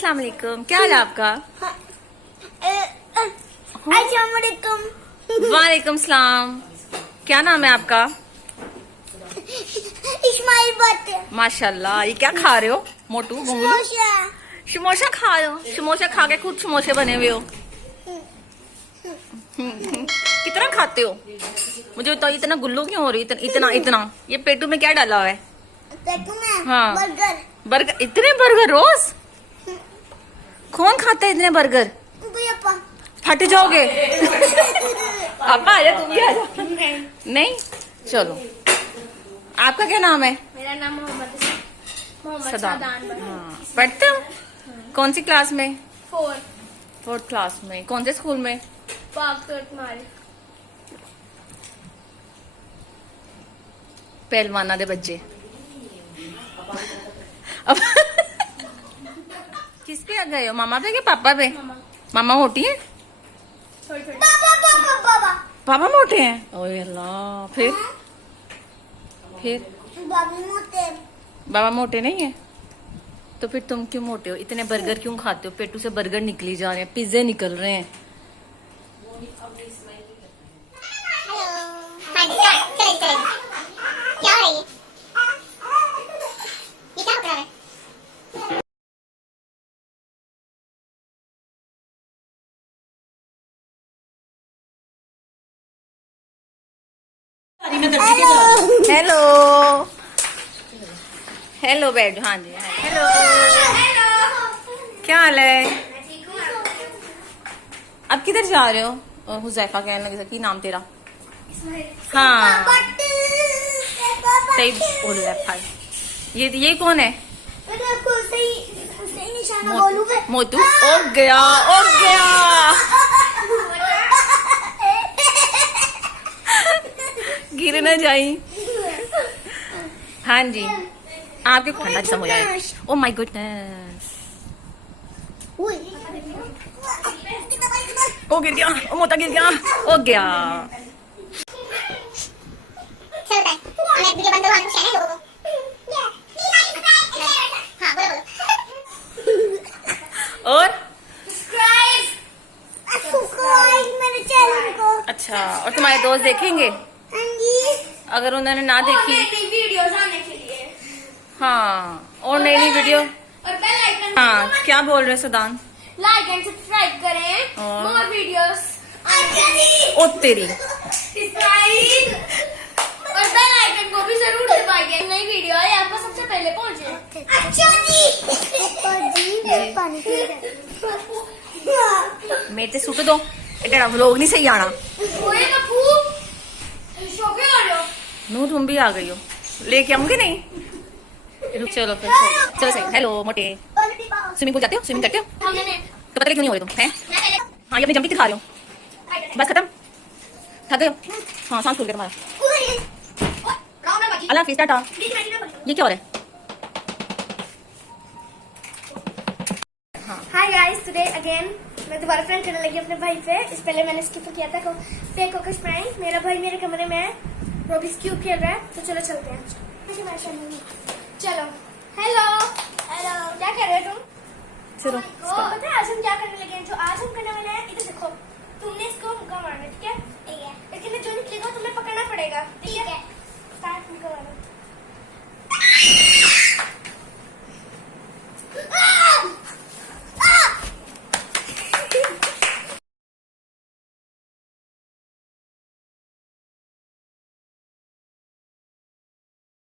अस्सलाम वालेकुम, क्या हाल है आपका? वालेकुम सलाम। क्या नाम है आपका? इस्माइल बात। माशाल्लाह। ये क्या खा रहे हो मोटू? समोसा खा रहे हो? समोसा खा के खुद समोसे बने हुए हो। कितना खाते हो? मुझे तो इतना गुल्लू क्यों हो रही? इतना इतना ये पेटू में क्या डाला हुआ है? पेटू में हाँ, बर्गर। इतने बर्गर रोज? कौन खाता है इतने बर्गर? फट जाओगे। पापा आ जा, तुम भी आ जाओ। नहीं चलो। आपका क्या नाम है? मेरा नाम मोहम्मद सदान। सदान। हाँ, पढ़ते हो? कौन सी क्लास में? 4th क्लास में। कौन से स्कूल में? पहलवाना दे बच्चे। अब किस पे आ गए हो? मामा पे कि पापा पे? मामा मोटी है? पापा मोटे हैं? ओए अल्लाह। फिर बाबा मोटे नहीं है? तो फिर तुम क्यों मोटे हो? इतने बर्गर क्यों खाते हो? पेटू से बर्गर निकली जा रहे हैं, पिज्जे निकल रहे हैं। हेलो हेलो बैठ। हाँ जी, हेलो। क्या हाल है? अब किधर जा रहे हो? हुजैफा कहने लगे कि नाम तेरा? हाँ सही बोल रहा है भाई। ये कौन है? मोटू। ओ गया ओ गया। गिर न जाई। हाँ जी, आपके ठंडा जिसम हो जाए। Oh my goodness. ओ गिर गया, ओ मोटा गिर गया, ओ गया। और मेरे चैनल को। अच्छा, और तुम्हारे दोस्त देखेंगे? अगर उन्होंने ना देखी वीडियोस आने के लिए। हाँ, और नई नई वीडियो। और बेल आइकन। हाँ, क्या बोल रहे हो सदान? लाइक एंड सब्सक्राइब करें। और? More videos. ओ तेरी। सब्सक्राइब और बेल आइकन को भी जरूर दबाइए। नई वीडियो आए आपको सबसे पहले पहुंचे। अच्छा जी। पानी मेरे से सुट दो। एटा व्लॉग नहीं सही आना। ओए बापू शोके आ रहे हो? नू तुम भी आ गई हो। लेके आऊंगी नहीं? चलो फिर चलो सही। हेलो मोटे। स्विमिंग पूल जाते हो? स्विमिंग करते हो? तो पता क्यों नहीं हो रहे तुम? हैं? हाँ, ये अपनी जंपिंग दिखा रहे हो। बस खत्म? थक गए हो? हाँ, सांस फूल गया तुम्हारा। अल्लाह हाफिज़, टाटा। ये क्या हो रहा है? हाय गाइस, टुडे अगेन मैं दोबारा फ्रेंड करने लगी अपने भाई पे। इस पहले मैंने स्किप किया था फेक कोकश प्रैंक। मेरा भाई मेरे कमरे में है, रूबिक्स क्यूब खेल रहा है। तो चलो चलते हैं। चलो। हेलो हेलो, क्या कर रहे हो तुम? चलो। पता है आज हम क्या करने लगे हैं? जो आज हम करने वाले हैं, इधर देखो। तुमने इसको मुक्का मारना, ठीक है? लेकिन जो निकलेगा तुम्हें पकड़ना पड़ेगा, ठीक है?